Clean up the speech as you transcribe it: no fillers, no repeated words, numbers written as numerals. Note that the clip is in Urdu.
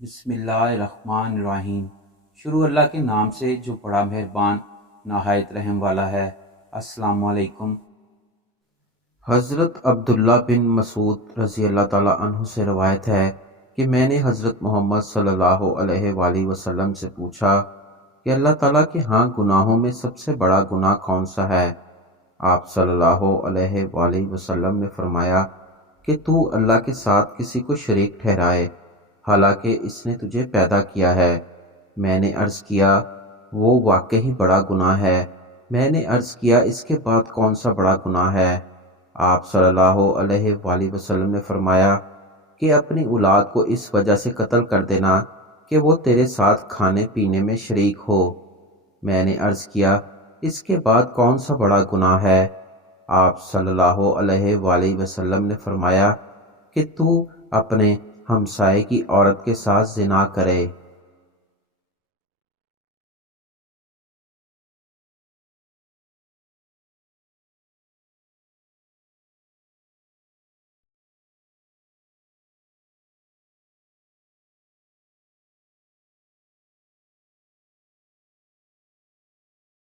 بسم اللہ الرحمن الرحیم۔ شروع اللہ کے نام سے جو بڑا مہربان نہایت رحم والا ہے۔ السلام علیکم۔ حضرت عبداللہ بن مسعود رضی اللہ تعالیٰ عنہ سے روایت ہے کہ میں نے حضرت محمد صلی اللہ علیہ وآلہ وسلم سے پوچھا کہ اللہ تعالیٰ کے ہاں گناہوں میں سب سے بڑا گناہ کون سا ہے؟ آپ صلی اللہ علیہ وآلہ وسلم نے فرمایا کہ تو اللہ کے ساتھ کسی کو شریک ٹھہرائے حالانکہ اس نے تجھے پیدا کیا ہے۔ میں نے عرض کیا وہ واقعی بڑا گناہ ہے۔ میں نے عرض کیا اس کے بعد کون سا بڑا گناہ ہے؟ آپ صلی اللہ علیہ وآلہ وسلم نے فرمایا کہ اپنی اولاد کو اس وجہ سے قتل کر دینا کہ وہ تیرے ساتھ کھانے پینے میں شریک ہو۔ میں نے عرض کیا اس کے بعد کون سا بڑا گناہ ہے؟ آپ صلی اللہ علیہ وآلہ وسلم نے فرمایا کہ تو اپنے ہمسائے کی عورت کے ساتھ زنا کرے۔